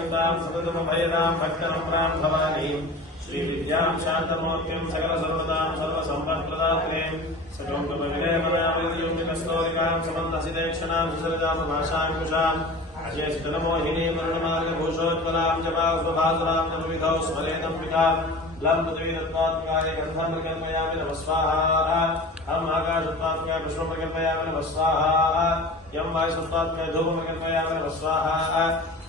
ईशान्तां सततमभयदां भक्तनम्रां भवानीं श्रीविद्यां शान्तमूर्तिं सकलसर्वदां सर्वसम्पत्प्रदात्रीं सजोङ्गमविलेवनामृत्युम्बिकस्तोरिकां समन्तसिदेक्षणां सुसरजामभाषाङ्कुशाम् अजयसितनमोहिनीं वरुणमार्गभूषोज्ज्वलां जपासुभासुरां नवविधौ स्मरेदम्बिकां लम्बद्वीरत्वात्काय गन्धं प्रकल्पयामि नमः स्वाहा हम आकाशत्वात्काय पुष्पं प्रकल्पयामि नमः स्वाहा यं वायुसत्वात्काय धूपं प्रकल्पयामि नमः स्वाहा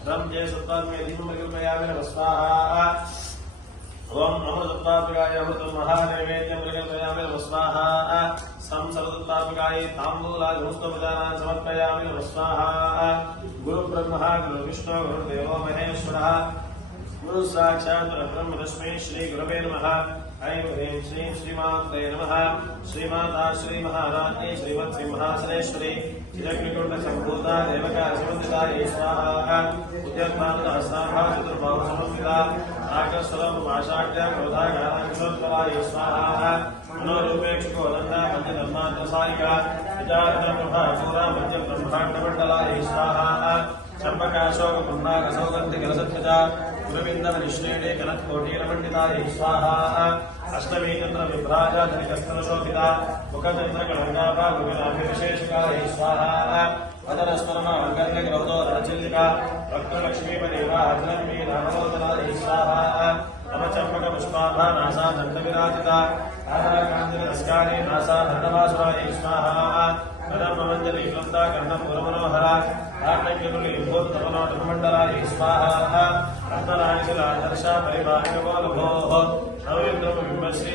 रं जयसत्वात्काय दीपं प्रकल्पयामि नमः स्वाहा ओम अमृतत्वात्काय अमृतं महानैवेद्यं प्रकल्पयामि नमः स्वाहा संसर्वतत्वात्काय ताम्बूलादिपुष्पप्रदानान् समर्पयामि नमः स्वाहा गुरुब्रह्मा गुरुविष्णु गुरुदेवो महेश्वरः गुरु साक्षात् परब्रह्म तस्मै श्री गुरवे नमः ऐं ह्रीं श्रीं श्रीमात्रे नमः श्रीमाता श्री महाराज्ञी श्रीमत्सिंहासनेश्वरी चिरग्निकुण्ड सम्भूता देवका समन्वितायै स्वाहा उद्यत्मानहस्ताभा चतुर्बाहु समन्विता आकस्वरमुपाशाढ्या क्रोधागाराङ्कुशोत्पलायै स्वाहा मनोरूपेक्षको अनन्ता मध्यधर्मान्तसायिका विचारप्रभा पूरा मध्यब्रह्माण्डमण्डलायै स्वाहा चम्पकाशोक पुण्णाकसौगन्धिकलसत्कजा गुरुविन्दवनिश्रेणे कनत्कोटीरमण्डितायै स्वाहा अष्टमी चन्द्र विभ्राजा धनिकस्तनशोभिता मुखचन्द्रकलङ्काभा गुरुविनाभिविशेषकायै स्वाहा वदनस्मरमा मङ्गल्यग्रौदोदरचिल्लिका वक्रलक्ष्मीपदेवा अग्नम्बी नामोदरायै स्वाहा नवचम्पकपुष्पाभा नासा दन्तविराजिता आधारकान्तिरस्कारे नासा धर्णवासुरायै स्वाहा कदम्बमञ्जली वृन्दा कर्णं गुरुमनोहरा आर्णव्यकुलीभूतमनोटमण्डलायै स्वाहा रत्नराशिलादर्शा परिवाहकबोधभोः नवेन्द्रमबिम्बश्री